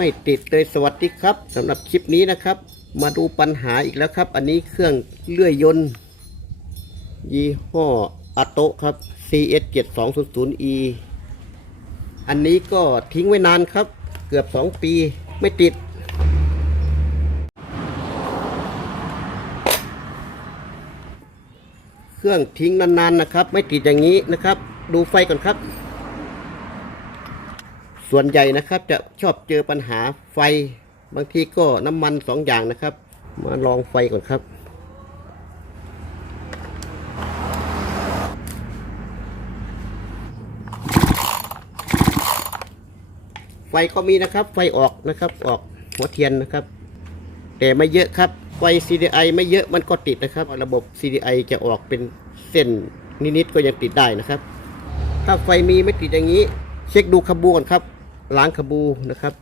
ไม่ติดเลยสวัสดีครับสำหรับคลิปนี้นะครับ มาดูปัญหาอีกแล้วครับ อันนี้เครื่องเลื่อยยนต์ ยี่ห้ออาโตครับ CS 7 2 0 0 E อันนี้ก็ทิ้งไว้นานครับ เกือบ 2 ปีไม่ติด เครื่องทิ้งนานๆนะครับ ไม่ติดอย่างนี้นะครับ ดูไฟก่อนครับ ส่วนใหญ่นะครับจะชอบเจอปัญหาไฟ บางทีก็น้ำมันสองอย่างนะครับ มาลองไฟก่อนครับ ไฟก็มีนะครับ ไฟออกนะครับ ออกหัวเทียนนะครับ แต่ไม่เยอะครับ ไฟ CDI ไม่เยอะมันก็ติดนะครับ ระบบ CDI จะออกเป็นเส้นนิดๆก็ยังติดได้นะครับ ถ้าไฟมีไม่ติดอย่างนี้ เช็คดูขบูก่อนครับ ล้างขบูนะครับ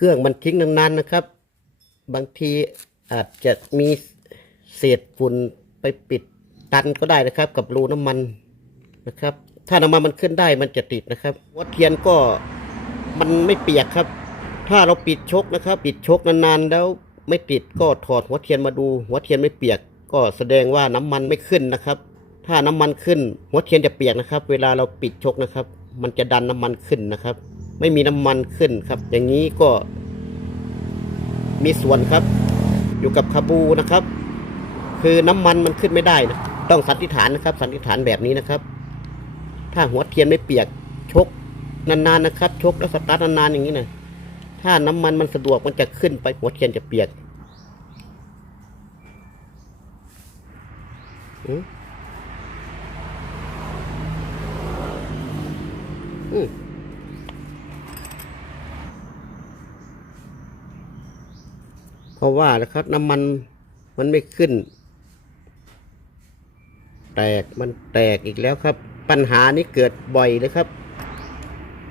เครื่องมันทิ้งนานๆนะครับ บางทีอาจจะมีเศษฝุ่นไปปิดตันก็ได้นะครับ กับรูน้ำมันนะครับ ถ้าน้ำมันมันขึ้นได้มันจะติดนะครับหัวเทียนก็มันไม่เปียกครับ ถ้าเราปิดชกนะครับ ปิดชกนานๆแล้วไม่ติดก็ถอดหัวเทียนมาดู หัวเทียนไม่เปียก ก็แสดงว่าน้ำมันไม่ขึ้นนะครับ ถ้าน้ำมันขึ้น หัวเทียนจะเปียกนะครับ เวลาเราปิดชกนะครับ มันจะดันน้ำมันขึ้นนะครับ ไม่มีน้ำมันขึ้นครับ อย่างนี้ก็มีส่วนครับ อยู่กับคาบูนะครับ คือน้ำมันมันขึ้นไม่ได้นะต้องสันนิษฐานนะครับ สันนิษฐานแบบนี้นะครับ ถ้าหัวเทียนไม่เปียกชกนานๆนะครับ ชกแล้วสตาร์ทนานๆอย่างนี้นะถ้าน้ำมันมันสะดวกมันจะขึ้นไปหัวเทียนจะเปียกอืมอืม เพราะว่านะครับน้ำมันมันไม่ขึ้น แตกมันแตกอีกแล้วครับ ปัญหานี้เกิดบ่อยเลยครับ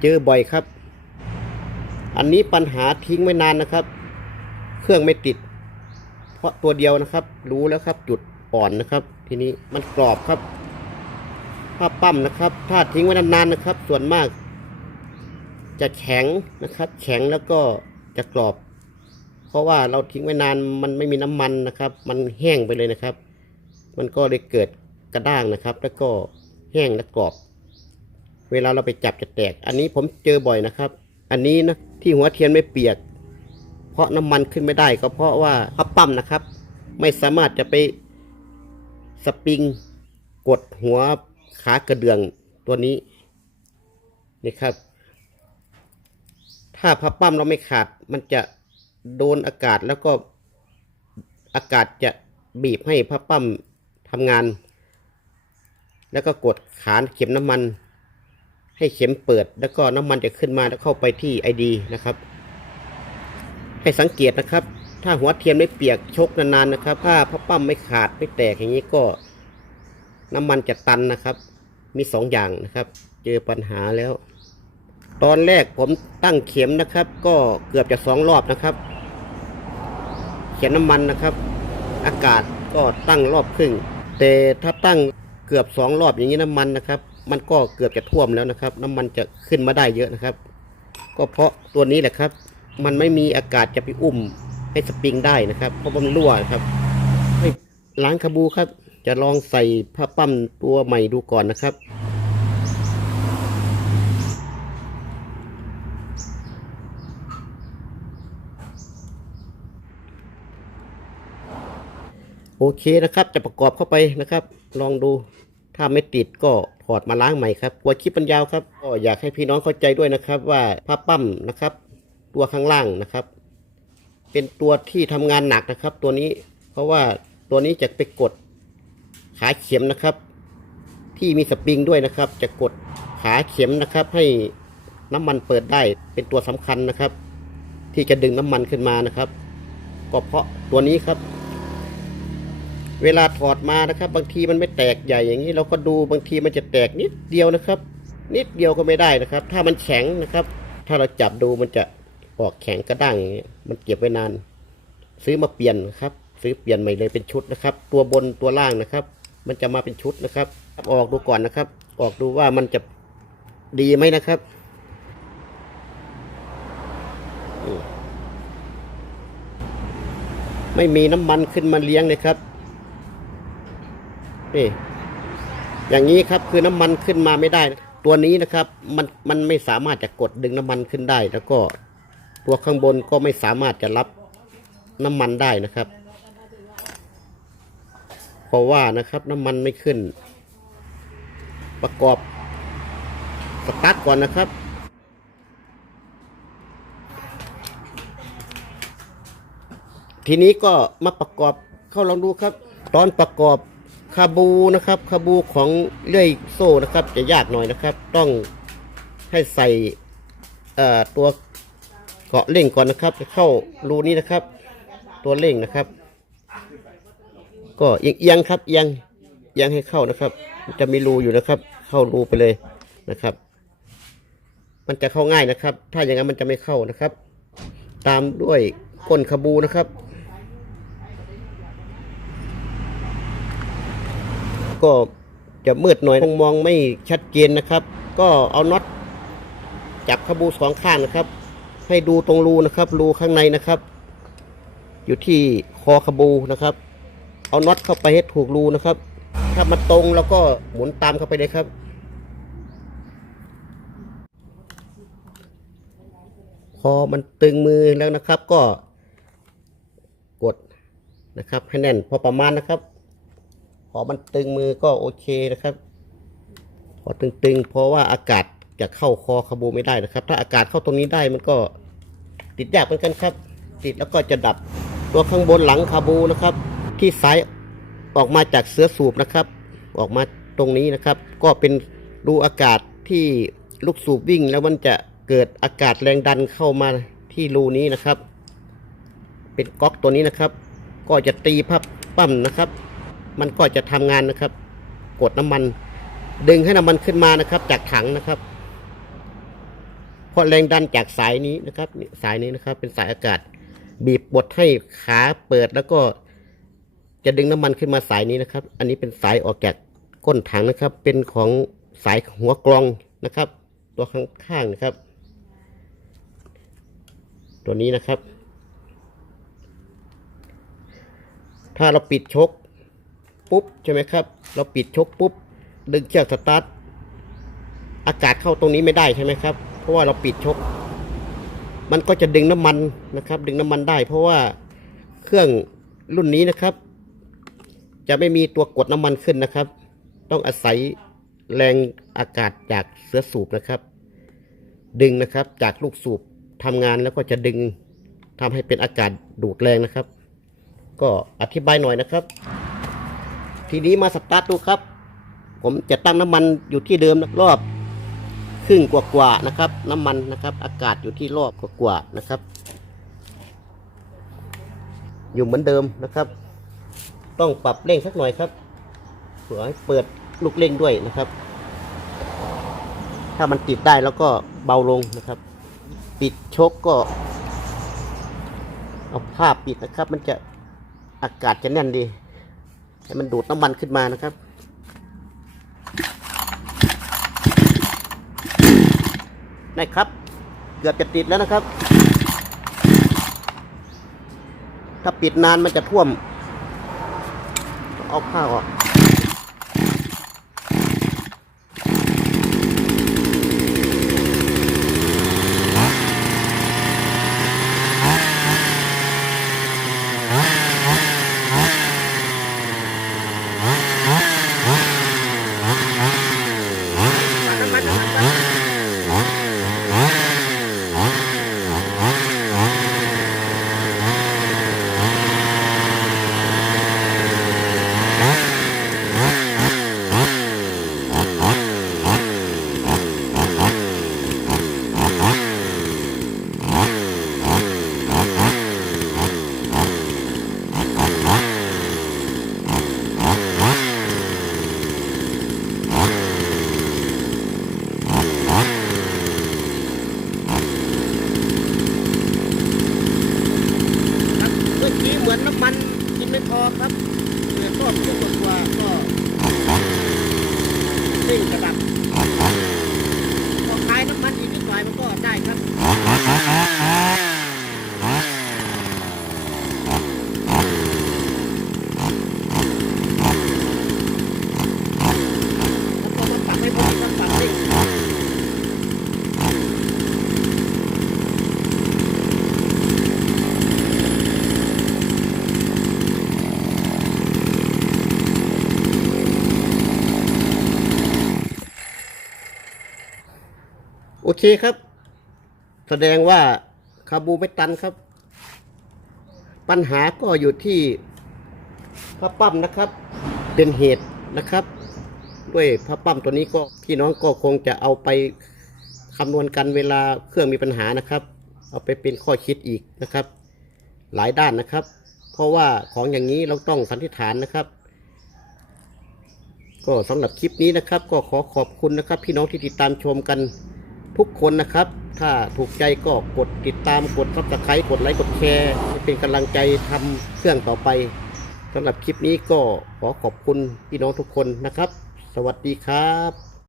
เจอบ่อยครับ อันนี้ปัญหาทิ้งไว้นานนะครับ เครื่องไม่ติด เพราะตัวเดียวนะครับ รู้แล้วครับ จุดอ่อนนะครับ ทีนี้มันกรอบครับผ้าปั้มนะครับ ถ้าทิ้งไว้นานๆนะครับ ส่วนมาก จะแข็งนะครับ แข็งแล้วก็จะกรอบ เพราะว่าเราทิ้งไว้นานมันไม่มีน้ำมันนะครับ มันแห้งไปเลยนะครับ มันก็เลยเกิดกระด้างนะครับ แล้วก็แห้งและกรอบ เวลาเราไปจับจะแตก อันนี้ผมเจอบ่อยนะครับ อันนี้นะที่หัวเทียนไม่เปียก เพราะน้ำมันขึ้นไม่ได้ก็เพราะว่าพับปั๊มนะครับ ไม่สามารถจะไปสปริงกดหัวขากระเดื่องตัวนี้นี่ครับ ถ้าพับปั๊มเราไม่ขาดมันจะ โดนอากาศแล้วก็อากาศจะบีบให้พับปั๊มทำงาน แล้วก็กดขานเข็มน้ำมัน ให้เข็มเปิด แล้วก็น้ำมันจะขึ้นมาแล้วเข้าไปที่ไอดีนะครับ ให้สังเกตนะครับ ถ้าหัวเทียนไม่เปียกชกนานๆนะครับ ถ้าพับปั๊มไม่ขาดไม่แตกอย่างนี้ก็ น้ำมันจะตันนะครับ มีสองอย่างนะครับ เจอปัญหาแล้ว ตอนแรกผมตั้งเข็มนะครับ ก็เกือบจะสองรอบนะครับ เข็มน้ำมันนะครับ อากาศก็ตั้งรอบครึ่ง แต่ถ้าตั้งเกือบสองรอบอย่างนี้น้ำมันนะครับ มันก็เกือบจะท่วมแล้วนะครับ น้ำมันจะขึ้นมาได้เยอะนะครับ ก็เพราะตัวนี้แหละครับ มันไม่มีอากาศจะไปอุ้มให้สปริงได้นะครับ เพราะมันรั่วครับให้ล้างคาบูครับ จะลองใส่ผ้าปั้มตัวใหม่ดูก่อนนะครับ โอเคนะครับ จะประกอบเข้าไปนะครับ ลองดูถ้าไม่ติดก็ถอดมาล้างใหม่ครับกลัวคลิปมันยาวครับ ก็อยากให้พี่น้องเข้าใจด้วยนะครับ ว่าผ้าปั้มนะครับ ตัวข้างล่างนะครับ เป็นตัวที่ทำงานหนักนะครับ ตัวนี้เพราะว่าตัวนี้จะไปกดขาเข็มนะครับ ที่มีสปริงด้วยนะครับ จะกดขาเข็มนะครับ ให้น้ำมันเปิดได้เป็นตัวสำคัญนะครับ ที่จะดึงน้ำมันขึ้นมานะครับ ก็เพราะตัวนี้ครับ เวลาถอดมานะครับ บางทีมันไม่แตกใหญ่อย่างนี้เราก็ดูบางทีมันจะแตกนิดเดียวนะครับ นิดเดียวก็ไม่ได้นะครับ ถ้ามันแข็งนะครับ ถ้าเราจับดูมันจะออกแข็งกระด้างอย่างนี้มันเก็บไว้นาน ซื้อมาเปลี่ยนนะครับ ซื้อเปลี่ยนใหม่เลยเป็นชุดนะครับ ตัวบนตัวล่างนะครับ มันจะมาเป็นชุดนะครับออกดูก่อนนะครับ ออกดูว่ามันจะดีไหมนะครับไม่มีน้ำมันขึ้นมาเลี้ยงเลยครับ นี่อย่างนี้ครับคือน้ำมันขึ้นมาไม่ได้ ตัวนี้นะครับมันมันไม่สามารถจะกดดึงน้ำมันขึ้นได้ แล้วก็ตัวข้างบนก็ไม่สามารถจะรับน้ำมันได้นะครับเพราะว่านะครับน้ำมันไม่ขึ้น ประกอบสตาร์ทก่อนนะครับทีนี้ก็มาประกอบเข้าลองดูครับ ตอนประกอบ คาบูนะครับคาบูของเลื่อยโซ่นะครับ จะยากหน่อยนะครับ ต้องให้ใส่ตัวเกาะเร่งก่อนนะครับ เข้ารูนี้นะครับ ตัวเร่งนะครับ ก็เอียงยงๆครับเอียงเอียงให้เข้านะครับ จะมีรูอยู่นะครับ เข้ารูไปเลยนะครับ มันจะเข้าง่ายนะครับ ถ้าอย่างนั้นมันจะไม่เข้านะครับ ตามด้วยก้นขบูนะครับ ก็จะมืดหน่อยคงมองไม่ชัดเจนนะครับ ก็เอาน็อตจับขบูสองข้างนะครับ ให้ดูตรงรูนะครับ รูข้างในนะครับ อยู่ที่คอขบูนะครับ เอาน็อตเข้าไปให้ถูกรูนะครับ ถ้ามันตรงแล้วก็หมุนตามเข้าไปเลยครับพอมันตึงมือแล้วนะครับก็กดนะครับให้แน่นพอประมาณนะครับ พอมันตึงมือก็โอเคนะครับ พอตึงๆ เพราะว่าอากาศจะเข้าคอขบูไม่ได้นะครับ ถ้าอากาศเข้าตรงนี้ได้มันก็ติดยากเหมือนกันครับ ติดแล้วก็จะดับตัวข้างบนหลังคาบูนะครับ ที่สายออกมาจากเสือสูบนะครับ ออกมาตรงนี้นะครับ ก็เป็นรูอากาศที่ลูกสูบวิ่ง แล้วมันจะเกิดอากาศแรงดันเข้ามาที่รูนี้นะครับ เป็นก๊อกตัวนี้นะครับ ก็จะตีพับปั้มนะครับ มันก็จะทำงานนะครับ กดน้ำมัน ดึงให้น้ำมันขึ้นมานะครับ จากถังนะครับเพราะแรงดันจากสายนี้นะครับสายนี้นะครับ เป็นสายอากาศ บีบบดให้ขาเปิดแล้วก็จะดึงน้ำมันขึ้นมาสายนี้นะครับ อันนี้เป็นสายออกจากก้นถังนะครับ เป็นของสายหัวกรองนะครับ ตัวข้างๆนะครับ ตัวนี้นะครับ ถ้าเราปิดชก ปุ๊บใช่ไหมครับ เราปิดชกปุ๊บ ดึงเชือกสตาร์ทอากาศเข้าตรงนี้ไม่ได้ใช่ไหมครับ เพราะว่าเราปิดชก มันก็จะดึงน้ำมันนะครับ ดึงน้ำมันได้ เพราะว่าเครื่องรุ่นนี้นะครับ จะไม่มีตัวกดน้ำมันขึ้นนะครับ ต้องอาศัยแรงอากาศจากเสื้อสูบนะครับ ดึงนะครับจากลูกสูบทำงานแล้วก็จะดึงทำให้เป็นอากาศดูดแรงนะครับ ก็อธิบายหน่อยนะครับ ทีนี้มาสตาร์ทดูครับ ผมจะตั้งน้ำมันอยู่ที่เดิมนะรอบครึ่งกว่าๆนะครับ น้ำมันนะครับ อากาศอยู่ที่รอบกว่าๆนะครับ อยู่เหมือนเดิมนะครับ ต้องปรับเร่งสักหน่อยครับเผื่อให้เปิดลูกเร่งด้วยนะครับ ถ้ามันติดได้แล้วก็เบาลงนะครับ ปิดชกก็ เอาผ้าปิดนะครับ มันจะอากาศจะแน่นดี ให้มันดูดน้ำมันขึ้นมานะครับได้ครับ เกือบจะติดแล้วนะครับ ถ้าปิดนานมันจะท่วม เอาผ้าออก เครับเรือต้นเครื่องตัวตัวก็ซิ่งกระดับพอคลายน้ำมันอีกนิดหน่อยมันก็ได้ครับ แล้วก็มาปรับให้พอดีครับปรับซิ่ง โอเคครับ แสดงว่าคาบูไม่ตันครับ ปัญหาก็อยู่ที่พระปั้มนะครับ เป็นเหตุนะครับ ด้วยพระปั้มตัวนี้ก็พี่น้องก็คงจะเอาไปคำนวณกันเวลาเครื่องมีปัญหานะครับ เอาไปเป็นข้อคิดอีกนะครับ หลายด้านนะครับ เพราะว่าของอย่างนี้เราต้องสันนิษฐานนะครับ ก็สำหรับคลิปนี้นะครับ ก็ขอขอบคุณนะครับ พี่น้องที่ติดตามชมกัน ทุกคนนะครับ ถ้าถูกใจก็กดติดตามกดซับสไครต์กดไลค์กดแชร์เป็นกำลังใจทำเครื่องต่อไปสำหรับคลิปนี้ก็ขอขอบคุณพี่น้องทุกคนนะครับ สวัสดีครับ